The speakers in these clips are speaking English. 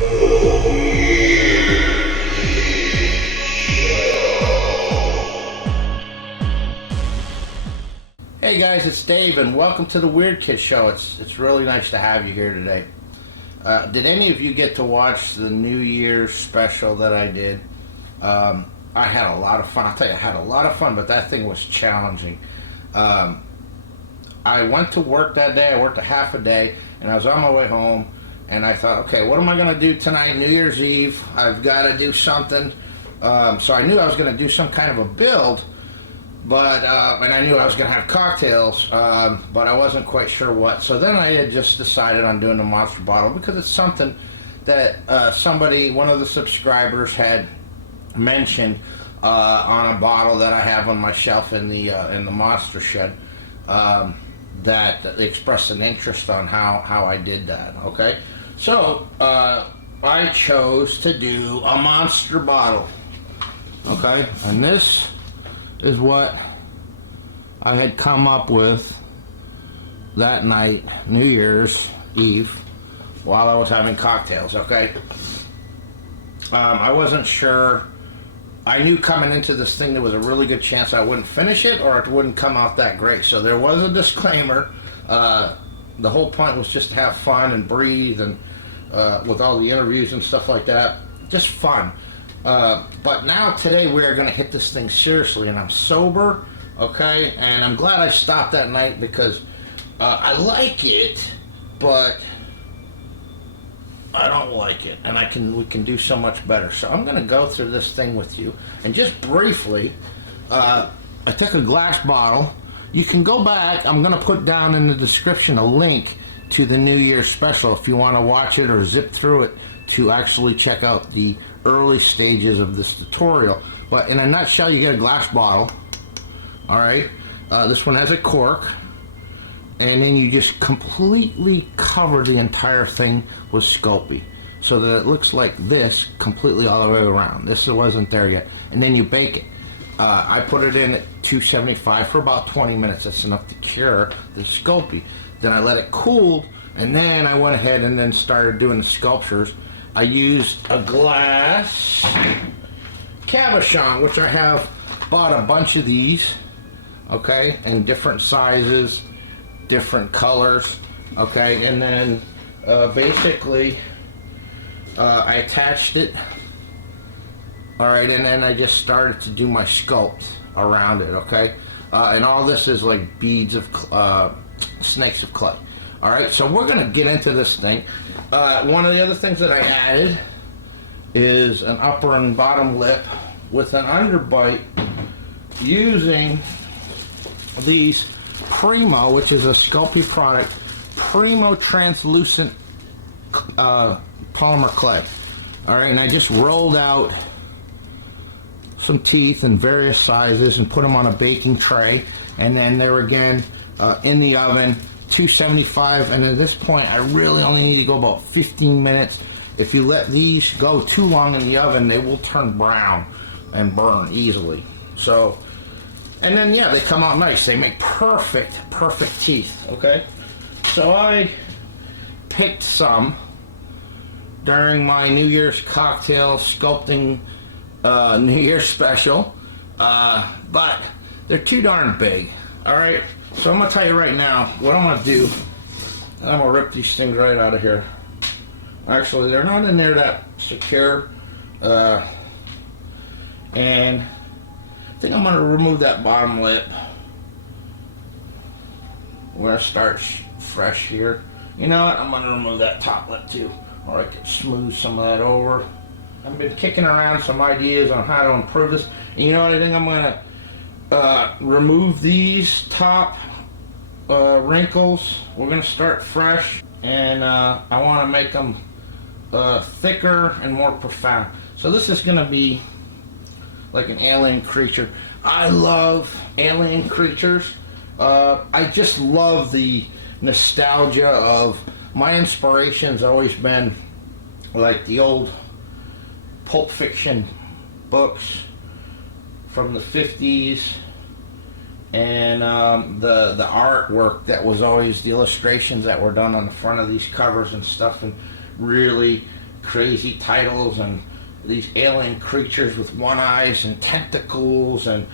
Hey guys, it's Dave and welcome to the Weird Kid Show. It's really nice to have you here today. Did any of you get to watch the New Year's special that I did? I had a lot of fun. I'll tell you, I had a lot of fun, but that thing was challenging. I went to work that day. I worked a half a day, and I was on my way home, and I thought, okay, what am I going to do tonight, New Year's Eve? I've got to do something. So I knew I was going to do some kind of a build, but and I knew I was going to have cocktails, but I wasn't quite sure what. So then I had just decided on doing the monster bottle because it's something that one of the subscribers had mentioned on a bottle that I have on my shelf in the monster shed. That they expressed an interest on how I did that. Okay, so I chose to do a monster bottle. Okay, and this is what I had come up with that night, New Year's Eve, while I was having cocktails. Okay, I wasn't sure. I knew coming into this thing there was a really good chance I wouldn't finish it or it wouldn't come out that great. So there was a disclaimer. The whole point was just to have fun and breathe, and with all the interviews and stuff like that, just fun. But now today we are going to hit this thing seriously, and I'm sober, okay? And I'm glad I stopped that night because I like it, but I don't like it, and we can do so much better. So I'm going to go through this thing with you, and just briefly, I took a glass bottle. You can go back. I'm going to put down in the description a link to the New Year's special if you want to watch it or zip through it to actually check out the early stages of this tutorial. But in a nutshell, you get a glass bottle. All right, this one has a cork. And then you just completely cover the entire thing with Sculpting so that it looks like this completely all the way around. This wasn't there yet. And then you bake it. I put it in at 275 for about 20 minutes. That's enough to cure the Sculpting. Then I let it cool, and then I went ahead and then started doing the sculptures. I used a glass cabochon, which I have bought a bunch of these, okay, in different sizes, different colors, okay, and then basically I attached it, all right, and then I just started to do my sculpt around it, okay, and all this is like beads of snakes of clay. All right, so we're gonna get into this thing. One of the other things that I added is an upper and bottom lip with an underbite using these Primo, which is a Sculpting product, Primo translucent polymer clay. All right, and I just rolled out some teeth in various sizes and put them on a baking tray, and then they were again in the oven, 275, and at this point I really only need to go about 15 minutes. If you let these go too long in the oven, they will turn brown and burn easily. So, and then yeah, they come out nice. They make perfect teeth, okay? So I picked some during my New Year's cocktail Sculpting New Year's special, but they're too darn big, all right? So I'm gonna tell you right now what I'm gonna do. I'm gonna rip these things right out of here. Actually, they're not in there that secure, and I think I'm going to remove that bottom lip. We're going to start fresh here. You know what? I'm going to remove that top lip too, or I can smooth some of that over. I've been kicking around some ideas on how to improve this. And you know what? I think I'm going to remove these top wrinkles. We're going to start fresh, and I want to make them thicker and more profound. So this is going to be like an alien creature. I love alien creatures. I just love the nostalgia of, my inspiration's always been like the old Pulp Fiction books from the 50s, and the artwork that was always, the illustrations that were done on the front of these covers and stuff, and really crazy titles and these alien creatures with one eyes and tentacles, and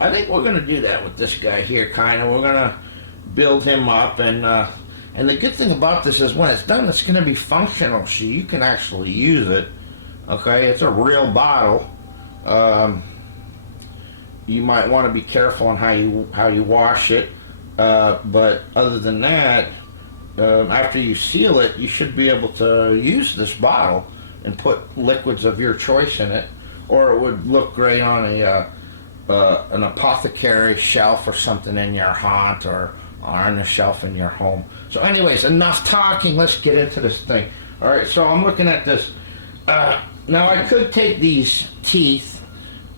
I think we're gonna do that with this guy here, kind of. We're gonna build him up, and the good thing about this is when it's done, it's gonna be functional, so you can actually use it. Okay, it's a real bottle. You might want to be careful on how you wash it, but other than that, after you seal it, you should be able to use this bottle and put liquids of your choice in it, or it would look great on an apothecary shelf or something in your haunt, or on a shelf in your home. So anyways, enough talking, let's get into this thing. Alright, so I'm looking at this. Now I could take these teeth.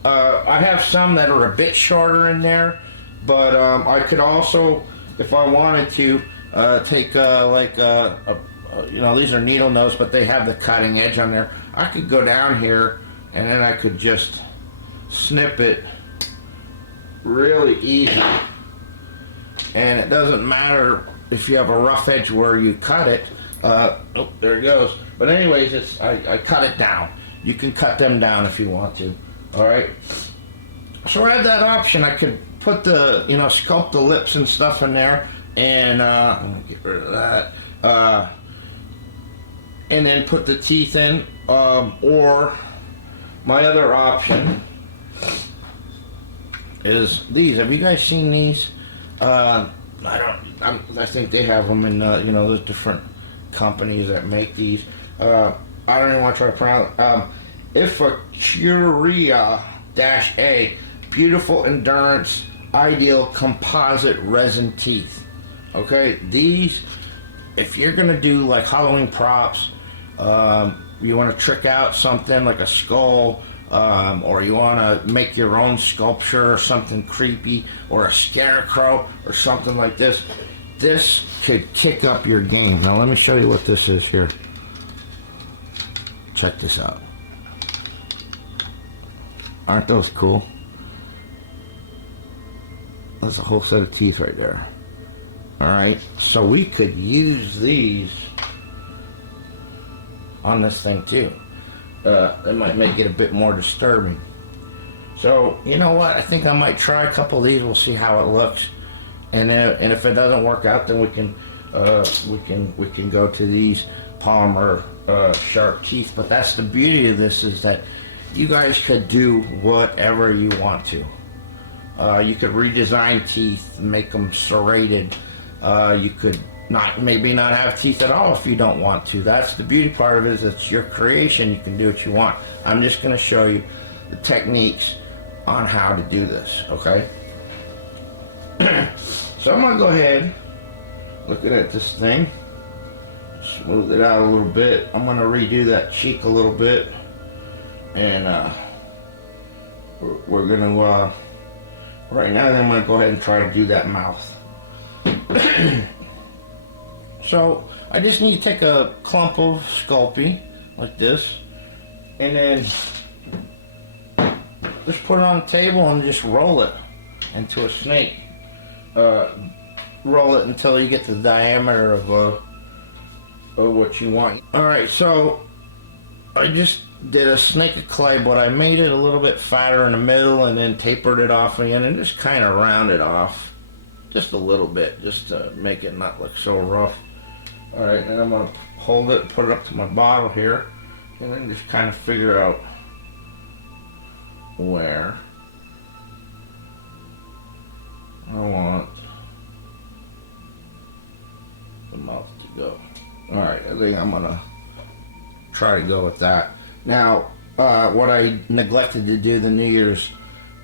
I have some that are a bit shorter in there, but I could also, if I wanted to, take you know, these are needle nose, but they have the cutting edge on there. I could go down here and then I could just snip it really easy, and it doesn't matter if you have a rough edge where you cut it. Oh, there it goes. But anyways, I cut it down. You can cut them down if you want to. All right. So I have that option. I could put the, you know, sculpt the lips and stuff in there, and I'm gonna get rid of that. And then put the teeth in, or my other option is these. Have you guys seen these? I think they have them in you know, those different companies that make these. I don't even want to try to pronounce. Ificuria-A, beautiful endurance, ideal composite resin teeth. Okay, these, if you're gonna do like Halloween props, you want to trick out something like a skull, or you want to make your own sculpture or something creepy, or a scarecrow or something like this, this could kick up your game. Now let me show you what this is here. Check this out. Aren't those cool? That's a whole set of teeth right there. Alright, so we could use these on this thing too. It might make it a bit more disturbing. So, you know what? I think I might try a couple of these. We'll see how it looks. And if it doesn't work out, then we can go to these polymer sharp teeth. But that's the beauty of this, is that you guys could do whatever you want to. You could redesign teeth, make them serrated. You could maybe not have teeth at all if you don't want to. That's the beauty part of it, is it's your creation. You can do what you want. I'm just going to show you the techniques on how to do this, okay? So I'm going to go ahead, looking at this thing, smooth it out a little bit. I'm going to redo that cheek a little bit, and we're going to, right now I'm going to go ahead and try to do that mouth. So I just need to take a clump of Sculpey like this, and then just put it on the table and just roll it into a snake. Roll it until you get the diameter of what you want. Alright, so I just did a snake of clay, but I made it a little bit fatter in the middle and then tapered it off again and just kind of rounded off just a little bit, just to make it not look so rough. Alright, and I'm going to hold it, put it up to my bottle here, and then just kind of figure out where I want the mouth to go. Alright, I think I'm going to try to go with that. Now, what I neglected to do the New Year's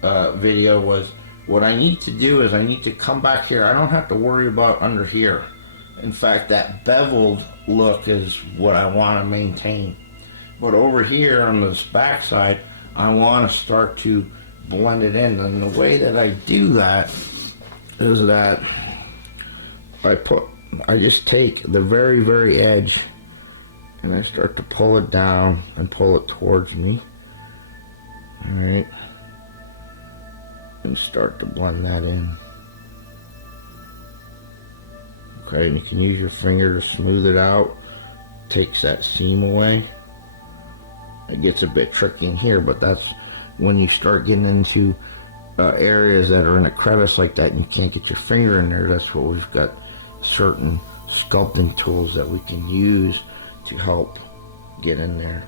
video was, what I need to do is I need to come back here. I don't have to worry about under here. In fact, that beveled look is what I want to maintain. But over here on this back side, I want to start to blend it in. And the way that I do that is that I just take the very, very edge and I start to pull it down and pull it towards me. Alright. And start to blend that in. Okay, and you can use your finger to smooth it out. Takes that seam away. It gets a bit tricky in here, but that's when you start getting into areas that are in a crevice like that and you can't get your finger in there. That's what we've got, certain sculpting tools that we can use to help get in there.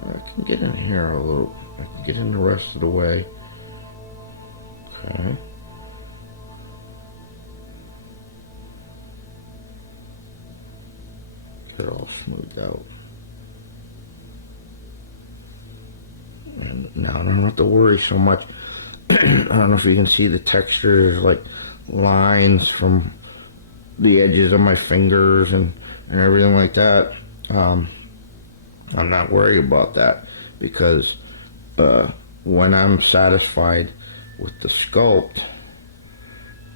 I can get in here a little. I can get in the rest of the way. Okay. Get it all smoothed out. And now I don't have to worry so much. I don't know if you can see the texture. There's like lines from the edges of my fingers and everything like that. I'm not worried about that because when I'm satisfied with the sculpt,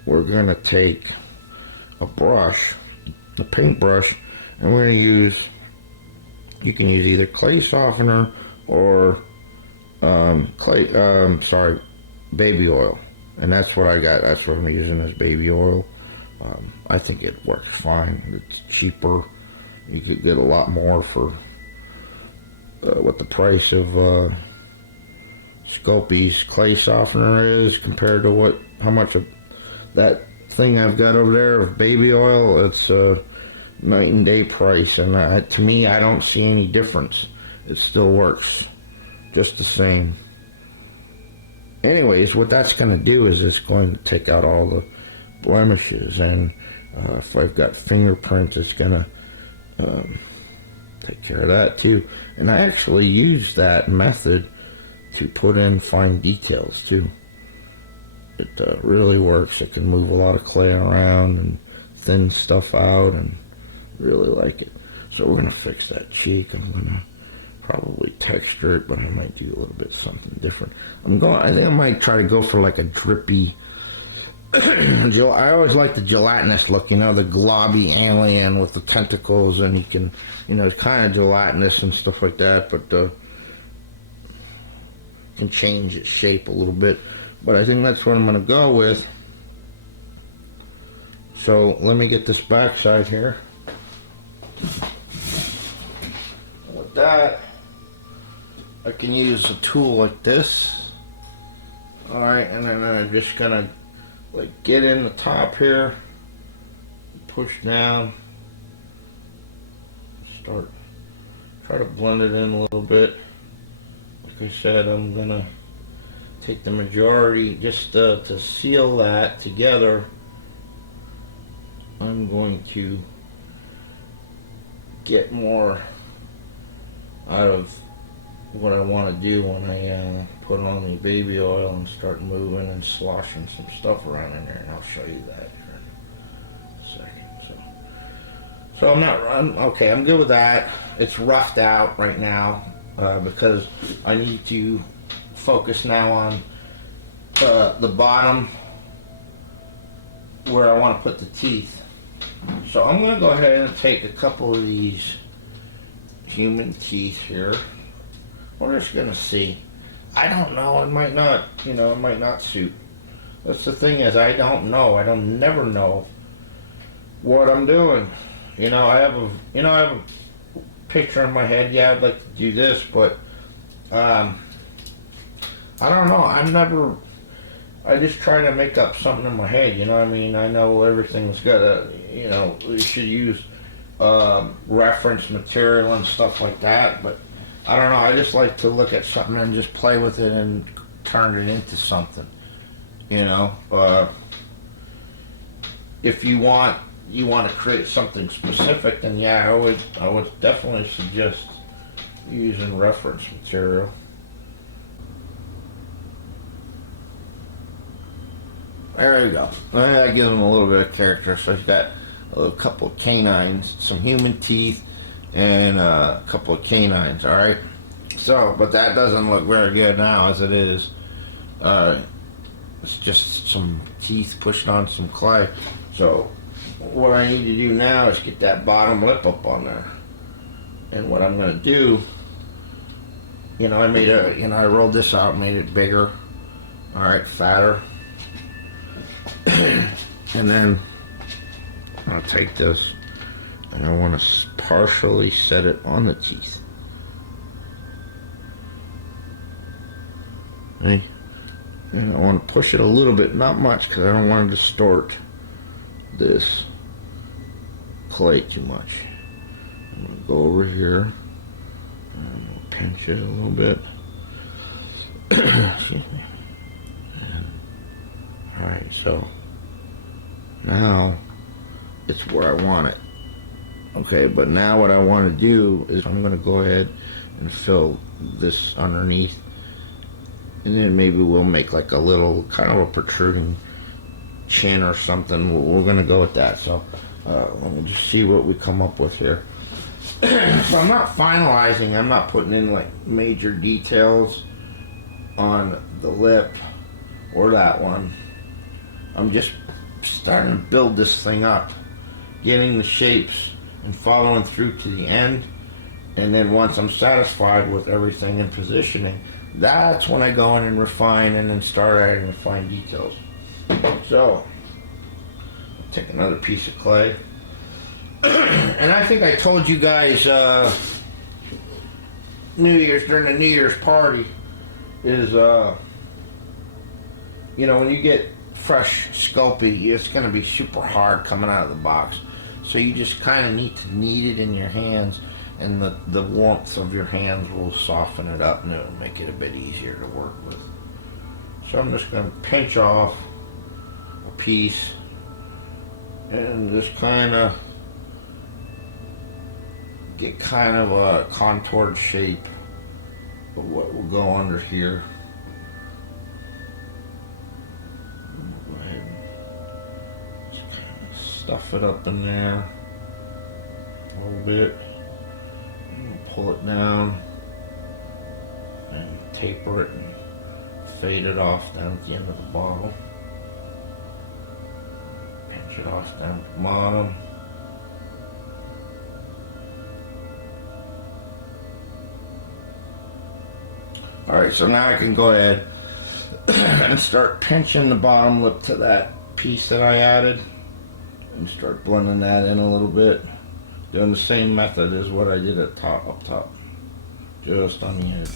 we're gonna take a brush, a paintbrush, and we're gonna use, you can use either clay softener or baby oil, and that's what I got. That's what I'm using as baby oil. I think it works fine. It's cheaper. You could get a lot more for what the price of Sculpey's clay softener is compared to how much of that thing I've got over there of baby oil. It's a night and day price, and to me, I don't see any difference. It still works just the same. Anyways, what that's going to do is it's going to take out all the blemishes, and if I've got fingerprints, it's going to take care of that too. And I actually use that method to put in fine details too. It really works. It can move a lot of clay around and thin stuff out, and really like it. So we're going to fix that cheek. I'm going to probably texture it, but I might do a little bit something different. I think I might try to go for like a drippy I always like the gelatinous look, the globby alien with the tentacles, and you can, it's kind of gelatinous and stuff like that, but can change its shape a little bit. But I think that's what I'm going to go with. So let me get this backside here. With that, I can use a tool like this. Alright, and then I'm just going to get in the top here, push down, try to blend it in a little bit. Like I said, I'm gonna take the majority just to seal that together. I'm going to get more out of what I want to do when I put on the baby oil and start moving and sloshing some stuff around in there, and I'll show you that here in a second. So I'm good with that. It's roughed out right now because I need to focus now on the bottom where I want to put the teeth. So I'm going to go ahead and take a couple of these human teeth here. We're just gonna see. I don't know. It might not. It might not suit. That's the thing is, I don't know. I don't never know what I'm doing. I have a picture in my head. Yeah, I'd like to do this, but I don't know. I just try to make up something in my head. I know everything's got a. You should use reference material and stuff like that, but. I don't know, I just like to look at something and just play with it and turn it into something, if you want to create something specific, then yeah, I would definitely suggest using reference material. There you go. That gives them a little bit of character. So I've got a couple of canines, some human teeth, and a couple of canines. All right. So, but that doesn't look very good now as it is. It's just some teeth pushing on some clay. So what I need to do now is get that bottom lip up on there. And what I'm going to do, I rolled this out, made it bigger. All right, fatter. And then I'll take this and I want to partially set it on the teeth. See? And I want to push it a little bit, not much, because I don't want to distort this clay too much. I'm going to go over here and we'll pinch it a little bit. Excuse me. Alright, so now it's where I want it. Okay, but now what I want to do is I'm going to go ahead and fill this underneath, and then maybe we'll make like a little kind of a protruding chin or something. We're going to go with that. So let me just see what we come up with here. So I'm not finalizing, I'm not putting in like major details on the lip or that one. I'm just starting to build this thing up, getting the shapes and following through to the end. And then once I'm satisfied with everything and positioning, that's when I go in and refine and then start adding the fine details. So, I'll take another piece of clay. And I think I told you guys during the New Year's party is, you know, when you get fresh Sculpting, it's going to be super hard coming out of the box. So you just kind of need to knead it in your hands, and the warmth of your hands will soften it up and it'll make it a bit easier to work with. So I'm just going to pinch off a piece and just kind of get kind of a contoured shape of what will go under here. Go ahead and just kind of stuff it up in there a little bit. Pull it down and taper it and fade it off down at the end of the bottle. Pinch it off down at the bottom. Alright, so now I can go ahead and start pinching the bottom lip to that piece that I added and start blending that in a little bit. Doing the same method as what I did up top, just on the edge.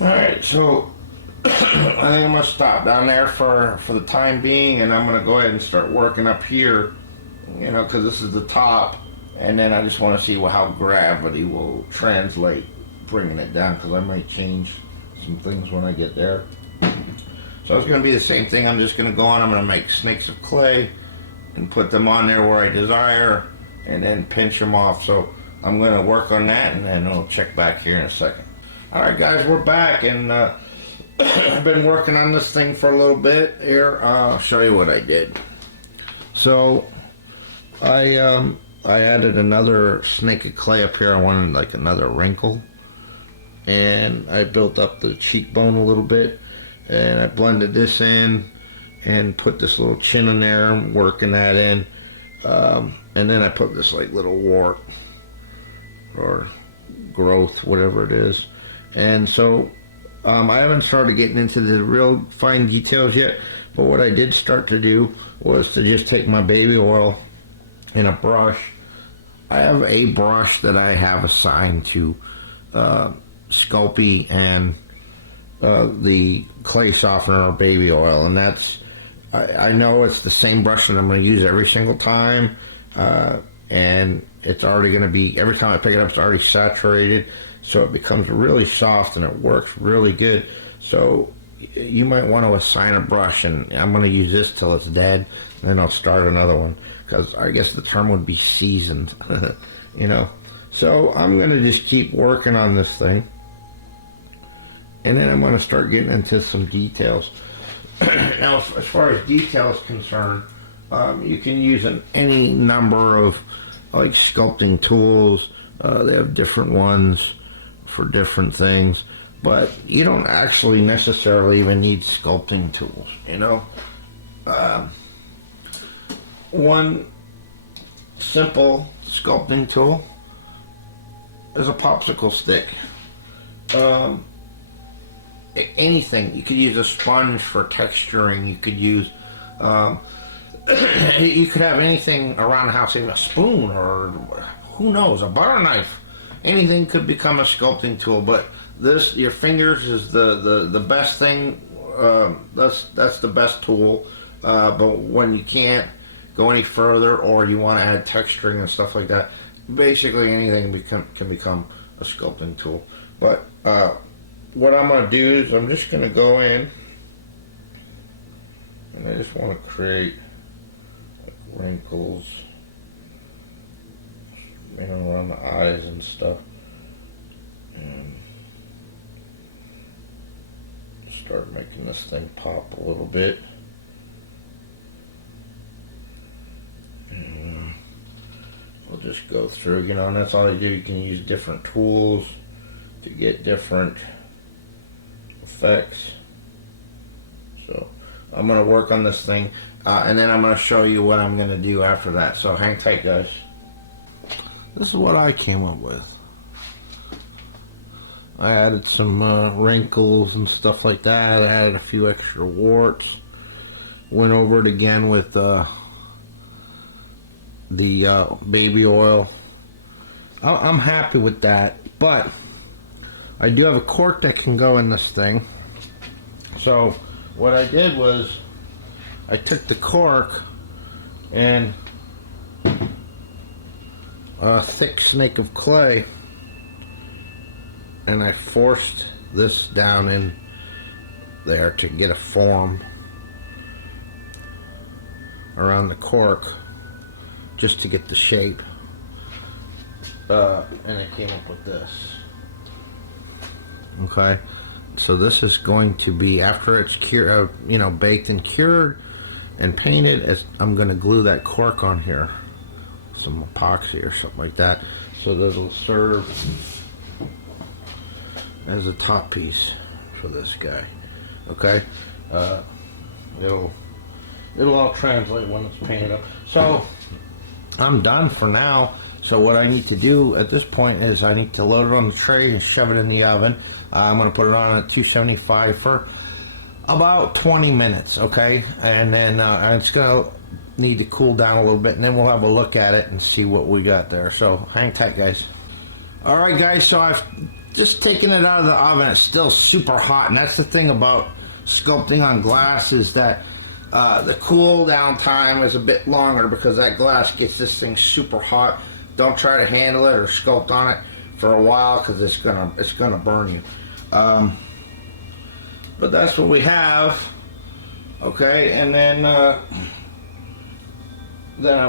Alright, so I think I'm going to stop down there for the time being, and I'm going to go ahead and start working up here, you know, because this is the top, and then I just want to see how gravity will translate bringing it down, because I might change some things when I get there. So it's going to be the same thing. I'm just going to go on, I'm going to make snakes of clay and put them on there where I desire, and then pinch them off. So I'm going to work on that, and then I'll check back here in a second. Alright guys, we're back, and I've been working on this thing for a little bit here. I'll show you what I did. So I added another snake of clay up here. I wanted like another wrinkle, and I built up the cheekbone a little bit, and I blended this in and put this little chin in there. I'm working that in, and then I put this like little wart or growth, whatever it is. And so I haven't started getting into the real fine details yet, but what I did start to do was to just take my baby oil and a brush. I have a brush that I have assigned to Sculpting and the clay softener or baby oil, and that's, I know it's the same brush that I'm going to use every single time, and it's already going to be, every time I pick it up, it's already saturated. So it becomes really soft and it works really good. So you might want to assign a brush, and I'm going to use this till it's dead, and then I'll start another one, because I guess the term would be seasoned, you know. So I'm going to just keep working on this thing. And then I'm going to start getting into some details. Now, as far as details concerned, you can use any number of like sculpting tools. They have different ones for different things, but you don't actually necessarily even need sculpting tools, you know. One simple sculpting tool is a popsicle stick. Anything. You could use a sponge for texturing. You could use you could have anything around the house, even a spoon, or who knows, a butter knife. Anything could become a sculpting tool, but this, your fingers is the best thing. That's the best tool. But when you can't go any further, or you want to add texturing and stuff like that, basically anything can become a sculpting tool. But what I'm going to do is I'm just going to go in, and I just want to create like wrinkles, you know, around the eyes and stuff, and start making this thing pop a little bit. And we'll just go through, you know, and that's all you do. You can use different tools to get different effects. So I'm going to work on this thing, and then I'm going to show you what I'm going to do after that. So hang tight, guys. This is what I came up with. I added some wrinkles and stuff like that. I added a few extra warts. Went over it again with the baby oil. I'm happy with that, but I do have a cork that can go in this thing. So what I did was I took the cork and a thick snake of clay, and I forced this down in there to get a form around the cork, just to get the shape, and I came up with this. Okay, so this is going to be, after it's cured, you know, baked and cured and painted, I'm going to glue that cork on here, some epoxy or something like that, so that it'll serve as a top piece for this guy. Okay, it'll all translate when it's painted up. So I'm done for now. So what I need to do at this point is I need to load it on the tray and shove it in the oven. I'm going to put it on at 275 for about 20 minutes, okay? And then it's going to need to cool down a little bit, and then we'll have a look at it and see what we got there. So hang tight, guys. All right, guys, so I've just taken it out of the oven. It's still super hot, and that's the thing about sculpting on glass, is that the cool down time is a bit longer because that glass gets this thing super hot. Don't try to handle it or sculpt on it for a while, because it's gonna burn you. But that's what we have. Okay, and then I've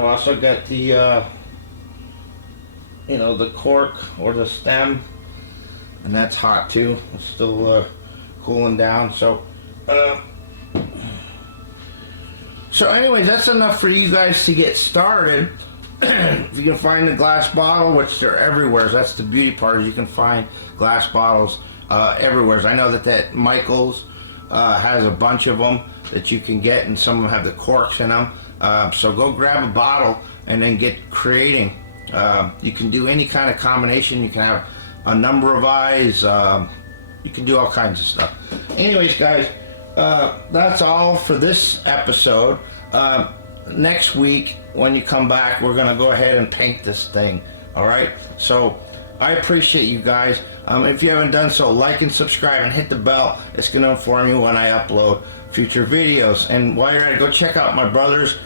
also got the you know, the cork or the stem, and that's hot too. It's still cooling down. So anyways, that's enough for you guys to get started. If you can find the glass bottle, which they're everywhere, that's the beauty part, is you can find glass bottles everywhere. I know that Michael's has a bunch of them that you can get, and some of them have the corks in them. So go grab a bottle and then get creating. You can do any kind of combination. You can have a number of eyes. You can do all kinds of stuff. Anyways, guys, that's all for this episode. Next week, when you come back, we're going to go ahead and paint this thing. All right? So I appreciate you guys. If you haven't done so, like and subscribe and hit the bell. It's going to inform you when I upload future videos. And while you're at it, go check out my brothers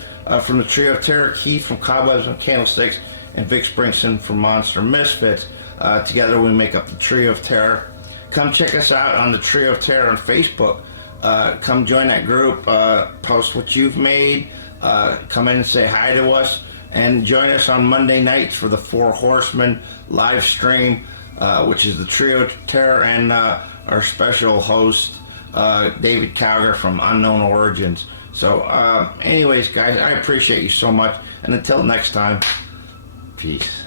from the Trio of Terror, Keith from Cobwebs and Candlesticks, and Vic Springson from Monster Misfits. Together we make up the Trio of Terror. Come check us out on the Trio of Terror on Facebook. Come join that group. Post what you've made. Come in and say hi to us. and join us on Monday nights for the Four Horsemen live stream, which is the Trio Terror and our special host, David Cowger from Unknown Origins. So anyways, guys, I appreciate you so much, and until next time, peace.